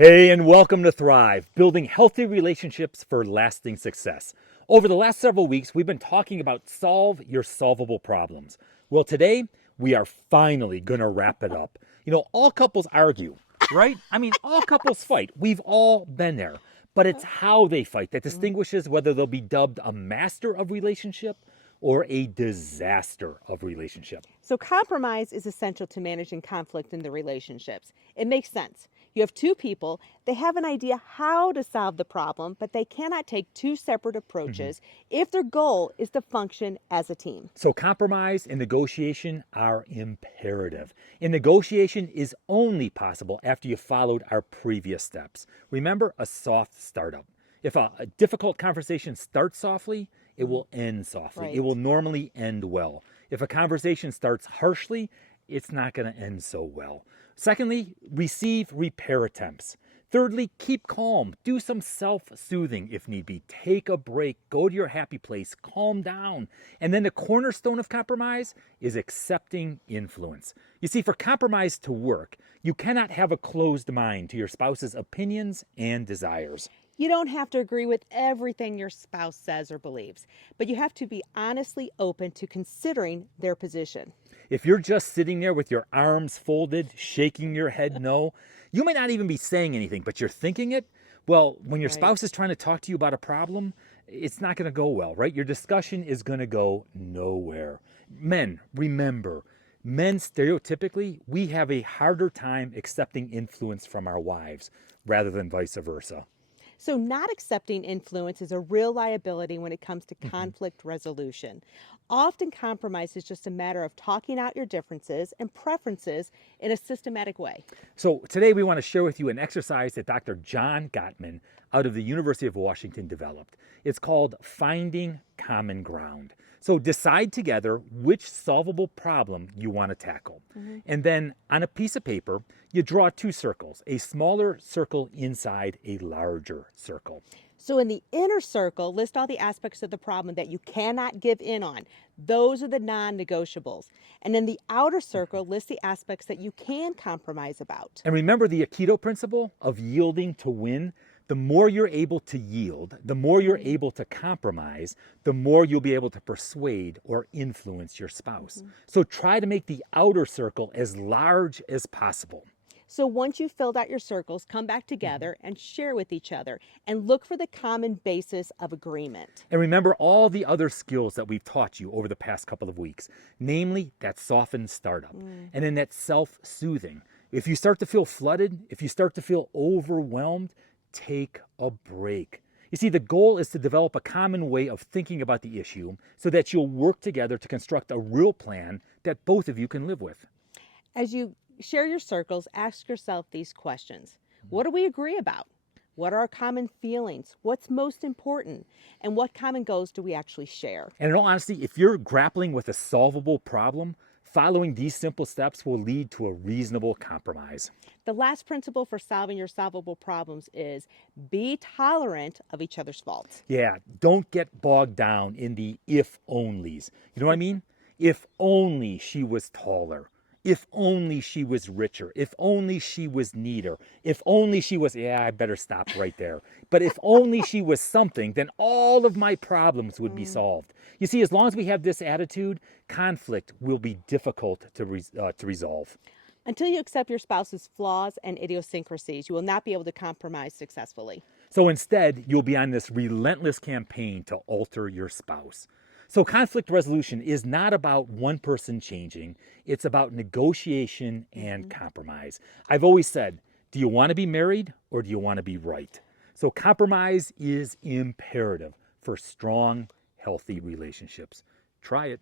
Hey, and welcome to Thrive, building healthy relationships for lasting success. Over the last several weeks, we've been talking about solve your solvable problems. Well, today, we are finally going to wrap it up. All couples argue, right? All couples fight. We've all been there. But it's how they fight that distinguishes whether they'll be dubbed a master of relationship or a disaster of relationship. So compromise is essential to managing conflict in the relationships. It makes sense. You have two people, they have an idea how to solve the problem, but they cannot take two separate approaches if their goal is to function as a team. So compromise and negotiation are imperative. And negotiation is only possible after you followed our previous steps. Remember, a soft startup. If a difficult conversation starts softly, it will end softly. Right. It will normally end well. If a conversation starts harshly, it's not going to end so well. Secondly, receive repair attempts. Thirdly, keep calm. Do some self-soothing if need be. Take a break. Go to your happy place. Calm down. And then the cornerstone of compromise is accepting influence. You see, for compromise to work, you cannot have a closed mind to your spouse's opinions and desires. You don't have to agree with everything your spouse says or believes, but you have to be honestly open to considering their position. If you're just sitting there with your arms folded, shaking your head no, you may not even be saying anything, but you're thinking it. Well, when your spouse is trying to talk to you about a problem, it's not going to go well, right? Your discussion is going to go nowhere. Men, remember, men stereotypically, we have a harder time accepting influence from our wives rather than vice versa. So not accepting influence is a real liability when it comes to conflict resolution. Often compromise is just a matter of talking out your differences and preferences in a systematic way. So today we want to share with you an exercise that Dr. John Gottman out of the University of Washington developed. It's called Finding Common Ground. So decide together which solvable problem you want to tackle. And then on a piece of paper, you draw two circles, a smaller circle inside a larger circle. So in the inner circle, list all the aspects of the problem that you cannot give in on. Those are the non-negotiables. And in the outer circle, list the aspects that you can compromise about. And remember the Aikido principle of yielding to win? The more you're able to yield, the more you're able to compromise, the more you'll be able to persuade or influence your spouse. So try to make the outer circle as large as possible. So once you've filled out your circles, come back together and share with each other and look for the common basis of agreement. And remember all the other skills that we've taught you over the past couple of weeks, namely that softened startup and then that self-soothing. If you start to feel flooded, if you start to feel overwhelmed, take a break. You see, the goal is to develop a common way of thinking about the issue so that you'll work together to construct a real plan that both of you can live with. As you share your circles, ask yourself these questions. What do we agree about? What are our common feelings? What's most important? And what common goals do we actually share? And in all honesty, if you're grappling with a solvable problem, following these simple steps will lead to a reasonable compromise. The last principle for solving your solvable problems is be tolerant of each other's faults. Yeah, don't get bogged down in the if-onlys. You know what I mean? If only she was taller. If only she was richer. If only she was neater. If only she was, I better stop right there. But if only she was something, then all of my problems would be solved. You see, as long as we have this attitude, conflict will be difficult to resolve. Until you accept your spouse's flaws and idiosyncrasies, you will not be able to compromise successfully. So instead, you'll be on this relentless campaign to alter your spouse. So conflict resolution is not about one person changing. It's about negotiation and compromise. I've always said, do you want to be married or do you want to be right? So compromise is imperative for strong, healthy relationships. Try it.